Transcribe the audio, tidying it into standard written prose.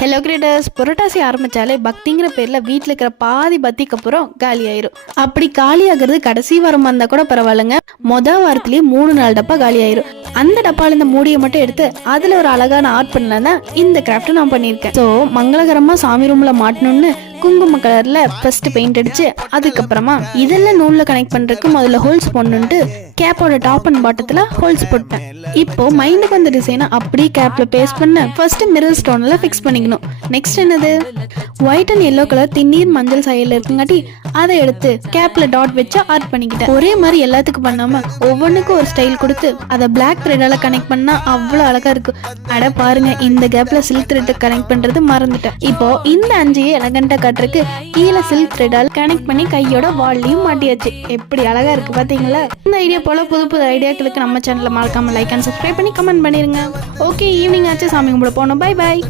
Hello creators, புரட்டாசி ஆரம்பித்தாலே பக்திங்கிற பேரில் வீட்டில் இருக்கிற பாதி பக்திக்கு அப்புறம் காலி ஆயிரும். அப்படி காலி ஆகிறது கடைசி வாரமாக இருந்தால் கூட பரவாயில்லைங்க, மொதல் வாரத்துலேயே 3-4 டப்பா காலி ஆயிரும். அந்த டப்பாவில் இந்த மூடியை மட்டும் எடுத்து அதில் ஒரு அழகான ஆர்ட் பண்ணலாம் தான் இந்த கிராஃப்ட் நான் பண்ணியிருக்கேன். ஸோ மங்களகரமாக சாமி ரூமில் மாட்டணும்னு குங்கும கலர்ல ஃபர்ஸ்ட் பெயிண்ட் அடிச்சு, அதுக்கப்புறமா இதெல்லாம் நூல்ல கனெக்ட் பண்றதுக்கு முதல்ல ஹோல்ஸ் போடணுன்ட்டு கேப்போட டாப் அண்ட் பாட்டத்துல ஹோல்ஸ் போட்டேன். இப்போ மைண்டுக்கு வந்த டிசைனை அப்படியே கேப்ல பேஸ்ட் பண்ண ஃபர்ஸ்ட் மிரர் ஸ்டோன்ல ஃபிக்ஸ் பண்ணிக்கணும். நெக்ஸ்ட் என்னது, ஒயிட் அண்ட் எல்லோ கலர் திண்ணீர் மஞ்சள் சாயல்ல இருக்குங்காட்டி அதை எடுத்து கேப்ல டாட் வச்சு ஆர்ட் பண்ணிக்கிட்டேன். ஒரே மாதிரி எல்லாத்துக்கும் பண்ணாம ஒவ்வொன்றுக்கும் ஒரு ஸ்டைல் கொடுத்து அதை பிளாக் த்ரெட்டால கனெக்ட் பண்ணா அவ்வளோ அழகா இருக்கு. அட பாருங்க, இந்த கேப்ல சில்க் த்ரெட் கனெக்ட் பண்றது மறந்துட்டேன். இப்போ இந்த 5 எலகண்டா காட்டுறதுக்கு கீழே சில்க் த்ரெட்டால் கனெக்ட் பண்ணி கையோட வால்லையும் மாட்டியாச்சு. எப்படி அழகா இருக்கு பாத்தீங்களா? இந்த ஐடியா போல புது புது ஐடியாக்களுக்கு நம்ம சேனலை மறக்காம லைக் அண்ட் சப்ஸ்கிரைப் பண்ணி கமெண்ட் பண்ணிருங்க. ஓகே, ஈவினிங் ஆச்சு, சாமி கும்பிட போகணும். Bye bye.